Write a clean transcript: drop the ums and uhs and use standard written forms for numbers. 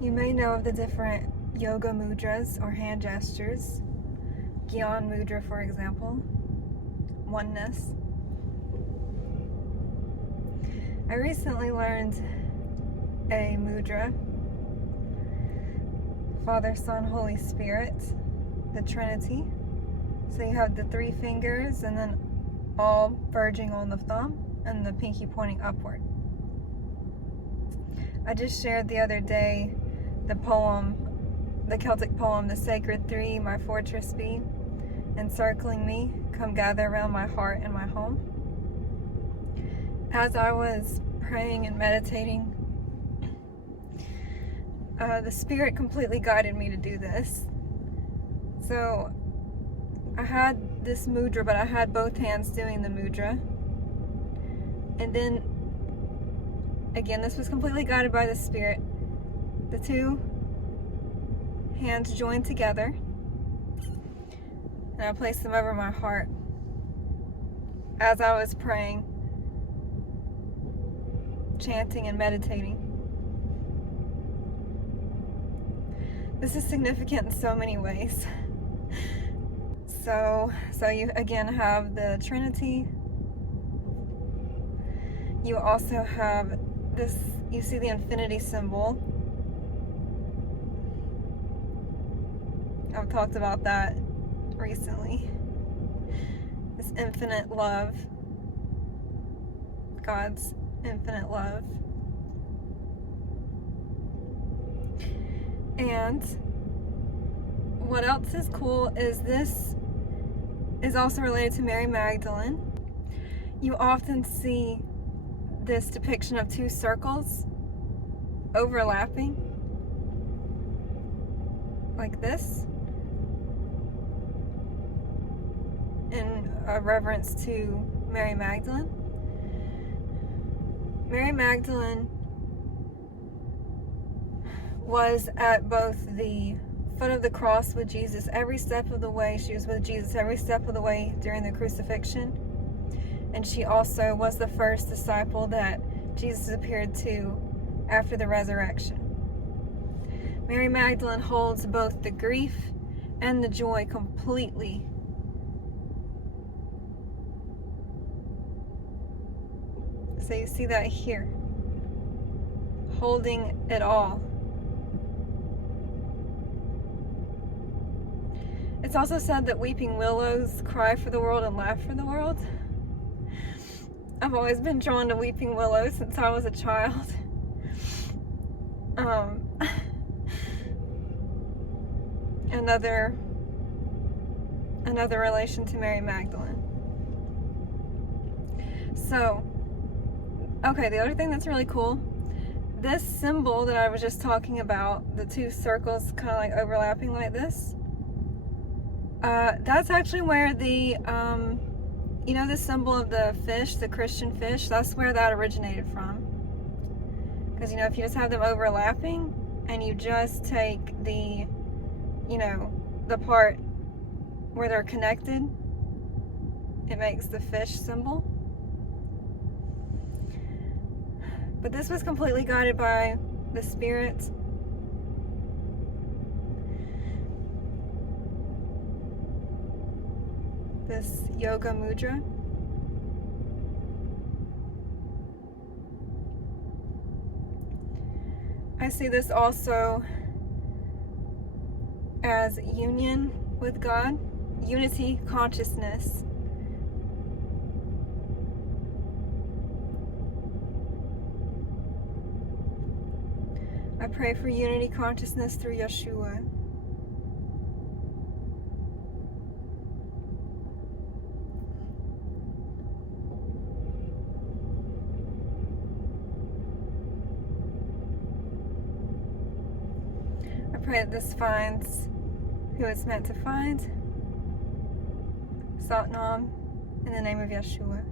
You may know of the different yoga mudras or hand gestures. Gyan Mudra, for example. Oneness. I recently learned a mudra. Father, Son, Holy Spirit. The Trinity. So you have the 3 fingers and then all verging on the thumb and the pinky pointing upward. I just shared the other day the poem, the Celtic poem, The Sacred Three, My Fortress Be, Encircling Me, Come Gather Around My Heart and My Home. As I was praying and meditating, the Spirit completely guided me to do this. So I had this mudra, but I had both hands doing the mudra. And then, again, this was completely guided by the Spirit. The 2 hands joined together, and I placed them over my heart as I was praying, chanting and meditating. This is significant in so many ways. So you again have the Trinity. You also have this, you see the infinity symbol. I've talked about that recently. This infinite love. God's infinite love. And what else is cool is this is also related to Mary Magdalene. You often see this depiction of 2 circles overlapping like this in a reverence to Mary Magdalene. Mary Magdalene was at both the foot of the cross with Jesus every step of the way. She was with Jesus every step of the way during the crucifixion. And she also was the first disciple that Jesus appeared to after the resurrection. Mary Magdalene holds both the grief and the joy completely. So you see that here. Holding it all. It's also said that weeping willows cry for the world and laugh for the world. I've always been drawn to weeping willows since I was a child. Another relation to Mary Magdalene. So, okay, the other thing that's really cool, this symbol that I was just talking about, the 2 circles kind of like overlapping like this, that's actually where the, you know, the symbol of the fish, the Christian fish, that's where that originated from. Because, you know, if you just have them overlapping and you just take the, you know, the part where they're connected, it makes the fish symbol. But this was completely guided by the Spirit. This yoga mudra. I see this also as union with God, unity, consciousness. I pray for unity consciousness through Yeshua. I pray that this finds who it's meant to find. Satnam, in the name of Yeshua.